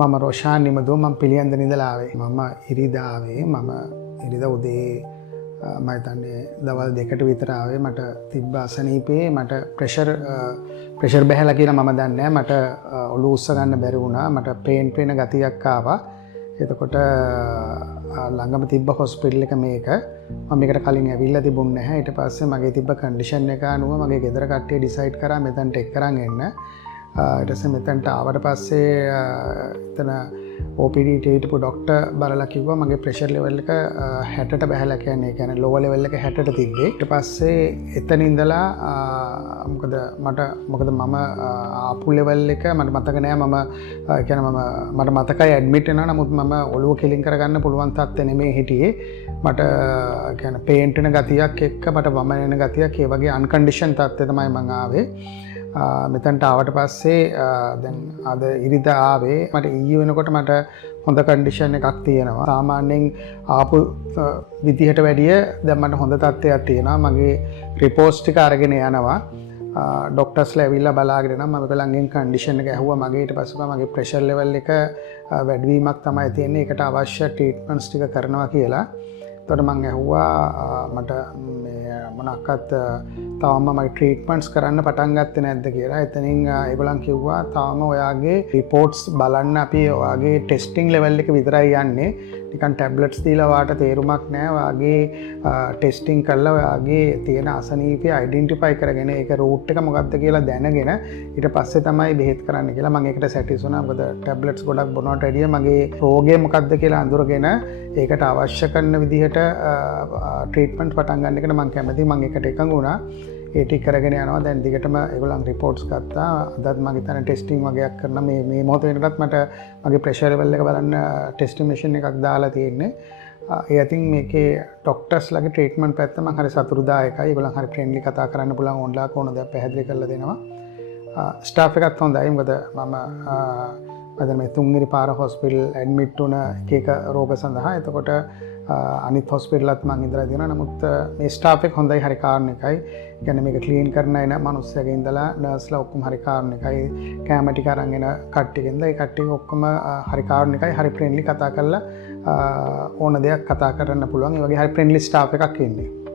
මම රොෂාන් නිමදෝ මම පිළියන්දන ඉඳලා ආවේ. මම ඉරිදා ආවේ. මම ඉරිදා උදේ මම හිතන්නේ දවල් 2ට විතර ආවේ. මට තිබ්බ අසනීපේ මට ප්‍රෙෂර් බැහැලා කියලා මම දන්නේ නැහැ. මට ඔළුව උස්ස ගන්න බැරි වුණා. මට පේන් ගතියක් ආවා. එතකොට ළඟම තිබ්බ හොස්පිටල් එක මේක. මම මේකට කලින් ඇවිල්ලා තිබුණ නැහැ. ඊට පස්සේ මගේ තිබ්බ කන්ඩිෂන් එක අනුව මගේ ගෙදර කට්ටිය ඩිසයිඩ් කරා මෙතනට එක් කරන් එන්න. ඊට පස්සේ මෙතනට ආවට පස්සේ එතන OPD හිටපු ડોක්ටර් බලලා කිව්වා මගේ ප්‍රෙෂර් ලෙවල් එක 60ට බහැලා කියන්නේ ලෝවර් ලෙවල් එක 60ට තිබ්බේ. ඊට පස්සේ එතන ඉඳලා මොකද මම ආපු ලෙවල් එක මට මතක නෑ. මට මතකයි ඇඩ්මිට් වෙනවා. නමුත් මම ඔළුව කෙලින් කරගන්න පුළුවන් තත්ත්වෙ නෙමෙයි හිටියේ. මට කියන්නේ පේන්ට් වෙන ගතියක් එක්ක මට වම වෙන ගතියක් ඒ වගේ අන්කන්ඩිෂන් තත්ත්වෙ තමයි මම ආවේ. මෙතන්ට ආවට පස්සේ දැන් අද ඉරිදා ආවේ. මට ඊයේ වෙනකොට මට හොඳ කන්ඩිෂන් එකක් තියෙනවා. සාමාන්‍යයෙන් ආපු විදිහට වැඩිය දැන් මට හොඳ තත්ත්වයක් තියෙනවා. මගේ රිපෝට්ස් ටික අරගෙන යනවා. ඩොක්ටර්ස්ලා ඇවිල්ලා බලාගෙන නම් මම ළඟින් කන්ඩිෂන් එක ඇහුවා මගේ. ඊට පස්සේ මගේ ප්‍රෙෂර් ලෙවල් එක වැඩිවීමක් තමයි තියෙන්නේ. ඒකට අවශ්‍ය ට්‍රීට්මන්ට්ස් ටික කරනවා කියලා. එතකොට මම ඇහුවා මට මොනක්වත් තාම මම ට්‍රීට්මන්ට්ස් කරන්න පටන් ගත්තේ නැද්ද කියලා. එතනින් ඒගොල්ලන් කිව්වා තාම ඔයාගේ රිපෝට්ස් බලන්න අපි ඔයාගේ ටෙස්ටිං ලෙවල් එක විතරයි යන්නේ. නිකන් ටැබ්ලට්ස් දීලා වාට තේරුමක් නැහැ. ඔයාගේ ටෙස්ටිං කරලා ඔයාගේ තියෙන අසනීපය අයිඩෙන්ටිෆයි කරගෙන ඒක රූට් එක මොකක්ද කියලා දැනගෙන ඊට පස්සේ තමයි බෙහෙත් කරන්න කියලා මම ඒකට සැටිස් වුණා. මොකද ටැබ්ලට්ස් ගොඩක් බොනවට වැඩිය මගේ රෝගය මොකක්ද කියලා අඳුරගෙන ඒකට අවශ්‍ය කරන විදිහට ට්‍රීට්මන්ට් පටන් ගන්න එකට මම කැමතියි. මම ඒකට එකඟ වුණා. ඒ ටික කරගෙන යනවා. දැන් දිගටම ඒගොල්ලන් රිපෝට්ස් ගත්තා. අදත් මම හිතන ටෙස්ටිං වගේක් කරන මේ මොහොත වෙනකත් මට මගේ ප්‍රෙෂර් ලෙවල් එක බලන්න ටෙස්ටිං මැෂින් එකක් දාලා තියෙන්නේ. ඒ අතින් මේකේ ඩොක්ටර්ස්ලාගේ ට්‍රීට්මන්ට් පැත්ත මම හරි සතුටුදායකයි. ඒගොල්ලන් හරි ෆ්‍රෙන්ඩ්ලි කතා කරන්න පුළුවන් ඕනලා කොහොමද පැහැදිලි කරලා දෙනවා. ස්ටාෆ් එකත් හොඳයි. මොකද මම අද මේ තුන්වෙනි පාර හොස්පිටල් ඇඩ්මිට් වුණ එක රෝග සඳහා. එතකොට අනිත් හොස්පිටලත් මම ඉඳලා තියෙනවා. නමුත් මේ ස්ටාෆ් එක හොඳයි, හරි කාරුණිකයි. කියන්නේ මේක ක්ලීන් කරන අය මිනිස්සුගේ ඉඳලා නර්ස්ලා ඔක්කොම හරි කාරුණිකයි. කැම ටික අරන් එන කට්ටියකින්ද ඒ කට්ටිය ඔක්කොම හරි කාරුණිකයි, හරි ෆ්‍රෙන්ඩ්ලි කතා කරලා ඕන දෙයක් කතා කරන්න පුළුවන්. ඒ වගේ හරි ෆ්‍රෙන්ඩ්ලි ස්ටාෆ් එකක් ඉන්නේ.